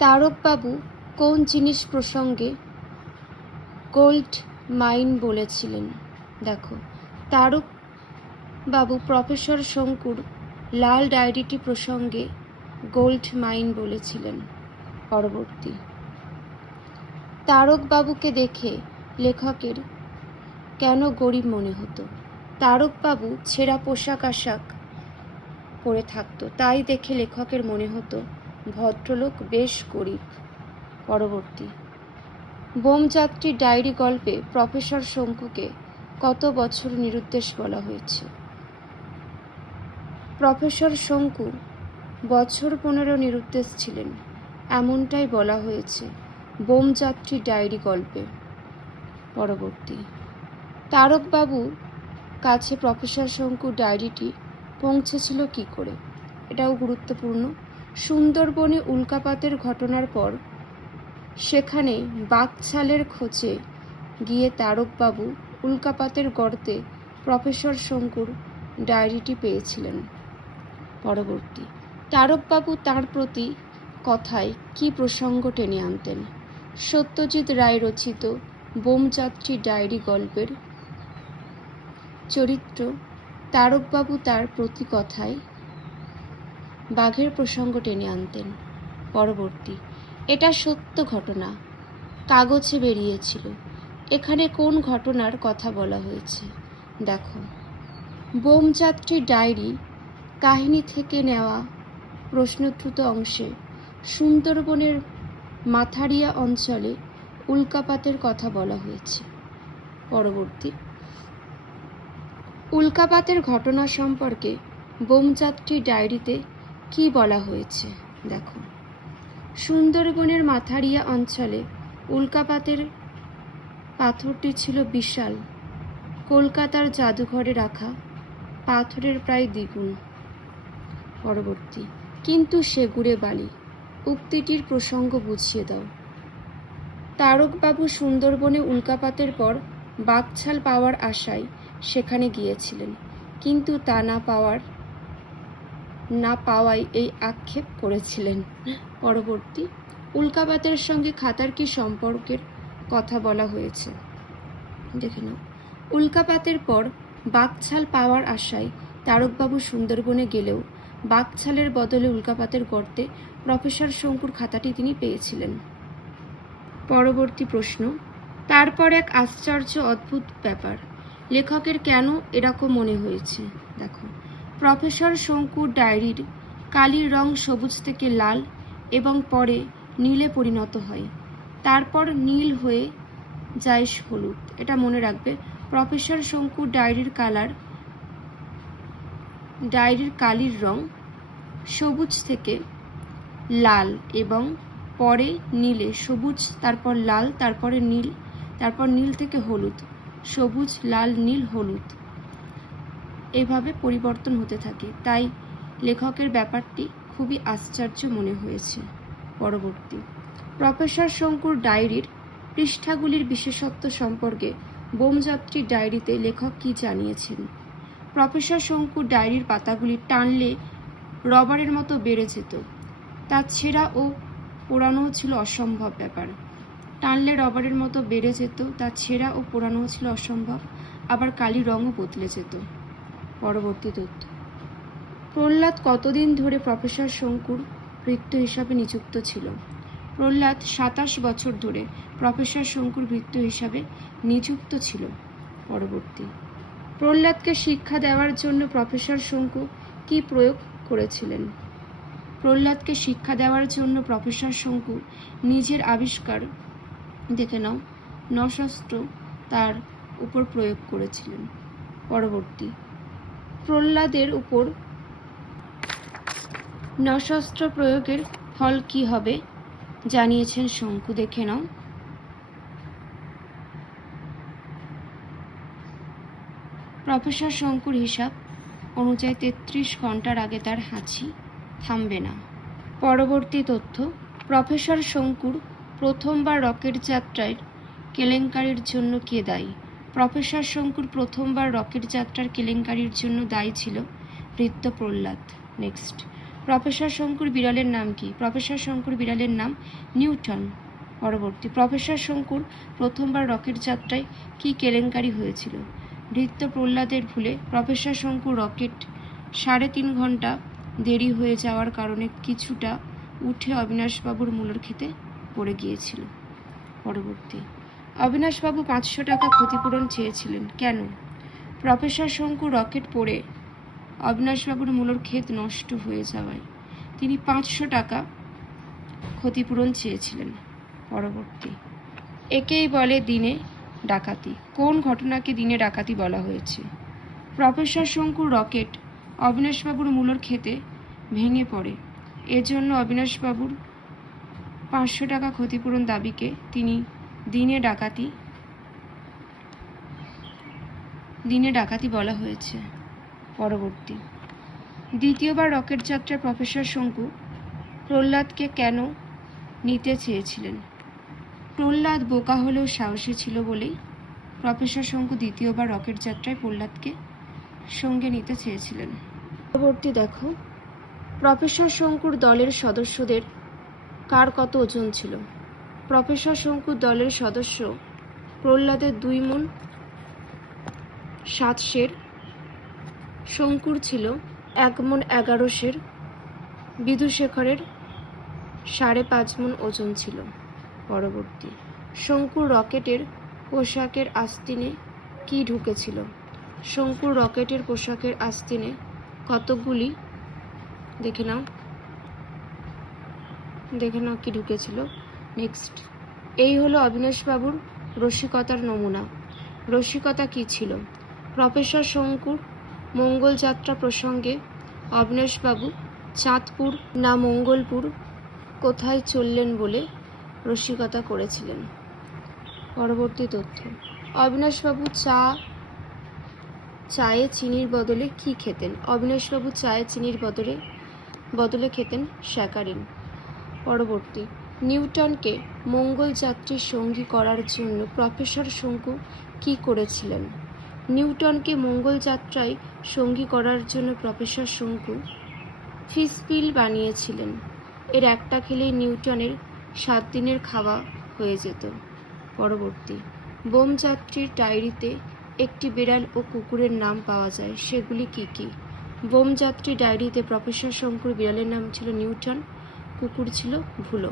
তারকবাবু কোন জিনিস প্রসঙ্গে গোল্ড মাইন বলেছিলেন? দেখো, তারকবাবু প্রফেসর শঙ্কুর লাল ডায়েরিটি প্রসঙ্গে গোল্ড মাইন বলেছিলেন। পরবর্তী, তারকবাবুকে দেখে লেখকের কেন গরিব মনে হতো? তারকবাবু ছেঁড়া পোশাক আশাক পরে থাকতো, তাই দেখে লেখকের মনে হতো ভদ্রলোক বেশ গরিব। পরবর্তী, বোমযাত্রী ডায়েরি গল্পে প্রফেসর শঙ্কুকে কত বছর নিরুদ্দেশ বলা হয়েছে? প্রফেসর শঙ্কু বছর 15 নিরুদ্দেশ ছিলেন, এমনটাই বলা হয়েছে বোমযাত্রী ডায়েরি গল্পে। পরবর্তী, তারকবাবু কাছে প্রফেসর শঙ্কুর ডায়েরিটি পৌঁছেছিল কি করে? এটাও গুরুত্বপূর্ণ। সুন্দরবনে উল্কাপাতের ঘটনার পর সেখানে বাঘছালের খোঁজে গিয়ে তারকবাবু উল্কাপাতের গর্তে প্রফেসর শঙ্কুর ডায়েরিটি পেয়েছিলেন। পরবর্তী, তারকবাবু তাঁর প্রতি কথায় কি প্রসঙ্গ টেনে আনতেন? সত্যজিৎ রায় রচিত বোমযাত্রী ডায়েরি গল্পের চরিত্র তারকবাবু তার প্রতি কথায় বাঘের প্রসঙ্গ টেনে আনতেন। পরবর্তী, এটা সত্য ঘটনা, কাগজে বেরিয়েছিল। এখানে কোন ঘটনার কথা বলা হয়েছে? দেখো, বোমযাত্রী ডায়েরি কাহিনী থেকে নেওয়া প্রশ্নোত্তর অংশে সুন্দরবনের মাথারিয়া অঞ্চলে উল্কাপাতের কথা বলা হয়েছে। পরবর্তী, উল্কাপাতের ঘটনা সম্পর্কে বোমযাত্রী ডায়েরিতে কি বলা হয়েছে? দেখো, সুন্দরবনের মাথারিয়া অঞ্চলে উল্কাপাতের পাথরটি ছিল বিশাল, কলকাতার জাদুঘরে রাখা পাথরের প্রায় দ্বিগুণ। পরবর্তী, কিন্তু সে গুড়ে বালি উক্তিটির প্রসঙ্গ বুঝিয়ে দাও। তারকবাবু সুন্দরবনে উল্কাপাতের পর বাঘছাল পাওয়ার আশায় সেখানে গিয়েছিলেন, কিন্তু তা না পাওয়ায় এই আক্ষেপ করেছিলেন। পরবর্তী, উল্কাপাতের সঙ্গে খাতার কি সম্পর্কের কথা বলা হয়েছে? দেখে নাও। উল্কাপাতের পর বাঘছাল পাওয়ার আশায় তারকবাবু সুন্দরবনে গেলেও বাঘছালের বদলে উল্কাপাতের গর্তে প্রফেসর শঙ্কুর খাতাটি তিনি পেয়েছিলেন। পরবর্তী প্রশ্ন, তারপর এক আশ্চর্য অদ্ভুত ব্যাপার, লেখকের কেন এরকম মনে হয়েছে? দেখো, প্রফেসর শঙ্কুর ডায়েরির কালির রং সবুজ থেকে লাল এবং পরে নীলে পরিণত হয়, তারপর নীল হয়ে যায় হলুদ। এটা মনে রাখবে, প্রফেসর শঙ্কুর ডায়েরির কালির রং সবুজ থেকে লাল এবং পরে নীলে, সবুজ তারপর লাল তারপরে নীল, তারপর নীল থেকে হলুদ, সবুজ লাল নীল হলুদ, এভাবে পরিবর্তন হতে থাকে, তাই লেখকের ব্যাপারটি খুবই আশ্চর্য মনে হয়েছে। পরবর্তী, প্রফেসর শঙ্কুর ডায়েরির পৃষ্ঠাগুলির বিশেষত্ব সম্পর্কে বোমযাত্রী ডায়েরিতে লেখক কি জানিয়েছেন? প্রফেসর শঙ্কুর ডায়েরির পাতাগুলি টানলে রবারের মতো বেড়ে যেত, তা ছেঁড়া ও পোড়ানোও ছিল অসম্ভব ব্যাপার। টানলে রবারের মতো বেড়ে যেত, তা ছেঁড়া ও পোড়ানোও ছিল অসম্ভব, আবার কালি রঙও বদলে যেত। পরবর্তী তথ্য, প্রহ্লাদ কতদিন ধরে প্রফেসর শঙ্কুর ভৃত্য হিসাবে নিযুক্ত ছিল? প্রহ্লাদ 27 বছর ধরে প্রফেসর শঙ্কুর ভৃত্য হিসাবে নিযুক্ত ছিল। পরবর্তী, প্রহ্লাদকে শিক্ষা দেওয়ার জন্য প্রফেসর শঙ্কু কি প্রয়োগ করেছিলেন? প্রহ্লাদকে শিক্ষা দেওয়ার জন্য প্রফেসর শঙ্কু নিজের আবিষ্কার, দেখে নাও, নশস্ত্র তার উপর প্রয়োগ করেছিলেন। পরবর্তী, প্রহ্লাদের উপর নশস্ত্র প্রয়োগের ফল কি হবে জানিয়েছেন শঙ্কু, দেখে নাও। প্রফেসর শঙ্কুর হিসাব অনুযায়ী 33 ঘন্টার আগে তার হাঁচি থামবে না। পরবর্তী তথ্য, প্রফেসর শঙ্কুর প্রথমবার রকেট যাত্রার কেলেঙ্কারির জন্য কে দায়ী? প্রফেসর শঙ্কুর প্রথমবার রকেট যাত্রার কেলেঙ্কারির জন্য দায়ী ছিল ভৃত্য প্রহ্লাদ। নেক্সট, প্রফেসর শঙ্কুর বিড়ালের নাম কি? প্রফেসর শঙ্কুর বিড়ালের নাম নিউটন। পরবর্তী, প্রফেসর শঙ্কুর প্রথমবার রকেট যাত্রায় কি কেলেঙ্কারি হয়েছিল? ভৃত্য প্রহ্লাদের ভুলে প্রফেসর শঙ্কুর রকেট 3.5 ঘন্টা দেরি হয়ে যাওয়ার কারণে কিছুটা উঠে অবিনাশবাবুর মূলর ক্ষেতে পড়ে গিয়েছিল। পরবর্তী, অবিনাশবাবু 500 টাকা ক্ষতিপূরণ চেয়েছিলেন, কেন? প্রফেসর শঙ্কুর রকেট পড়ে অবিনাশবাবুর মূলর ক্ষেত নষ্ট হয়ে যাওয়ায় তিনি 500 টাকা ক্ষতিপূরণ চেয়েছিলেন। পরবর্তী, একেই বলে দিনে ডাকাতি। কোন ঘটনাকে দিনে ডাকাতি বলা হয়েছে? প্রফেসর শঙ্কুর রকেট অবিনাশবাবুর মূলর ক্ষেতে ভেঙে পড়ে, এজন্য অবিনাশবাবুর 500 টাকা ক্ষতিপূরণ দাবিকে তিনি দিনে ডাকাতি বলা হয়েছে। পরবর্তী, দ্বিতীয়বার রকেট যাত্রায় প্রফেসর শঙ্কু প্রহ্লাদকে কেন নিতে চেয়েছিলেন? প্রহ্লাদ বোকা হলেও সাহসী ছিল বলেই প্রফেসর শঙ্কু দ্বিতীয়বার রকেট যাত্রায় প্রহ্লাদকে সঙ্গে নিতে চেয়েছিলেন। পরবর্তী দেখো, প্রফেসর শঙ্কুর দলের সদস্যদের কার কত ওজন ছিল? প্রফেসর শঙ্কুর দলের সদস্য প্রহ্লাদের 2 মণ 7 সের, শঙ্কুর ছিল 1 মণ 11 সের, বিধুশেখরের 5.5 মণ ওজন ছিল। পরবর্তী, শঙ্কুর রকেটের পোশাকের আস্তিনে কি ঢুকেছিল? শঙ্কুর রকেটের পোশাকের আস্তিনে কতগুলি দেখে নাও কি ঢুকেছিল। নেক্সট, এই হলো অবিনাশবাবুর রসিকতার নমুনা। রসিকতা কি ছিল? প্রফেসর শঙ্কুর মঙ্গল যাত্রা প্রসঙ্গে অবিনাশবাবু চাঁদপুর না মঙ্গলপুর কোথায় চললেন বলে রসিকতা করেছিলেন। পরবর্তী তথ্য, অবিনাশবাবু চায়ে চিনির বদলে কি খেতেন? অবিনাশবাবু চায়ে চিনির বদলে খেতেন স্যাকারিন। পরবর্তী, নিউটনকে মঙ্গল যাত্রীর সঙ্গী করার জন্য প্রফেসর শঙ্কু কি করেছিলেন? নিউটনকে মঙ্গল যাত্রায় সঙ্গী করার জন্য প্রফেসর শঙ্কু ফিশপিল বানিয়েছিলেন। এর একটা খেলেই নিউটনের 7 দিনের খাওয়া হয়ে যেত। পরবর্তী, বোম যাত্রীর ডায়েরিতে একটি বিড়াল ও কুকুরের নাম পাওয়া যায়, সেগুলি কি কি? বোম যাত্রী ডায়েরিতে প্রফেসর শঙ্কুর বিড়ালের নাম ছিল নিউটন, কুকুর ছিল ভুলো।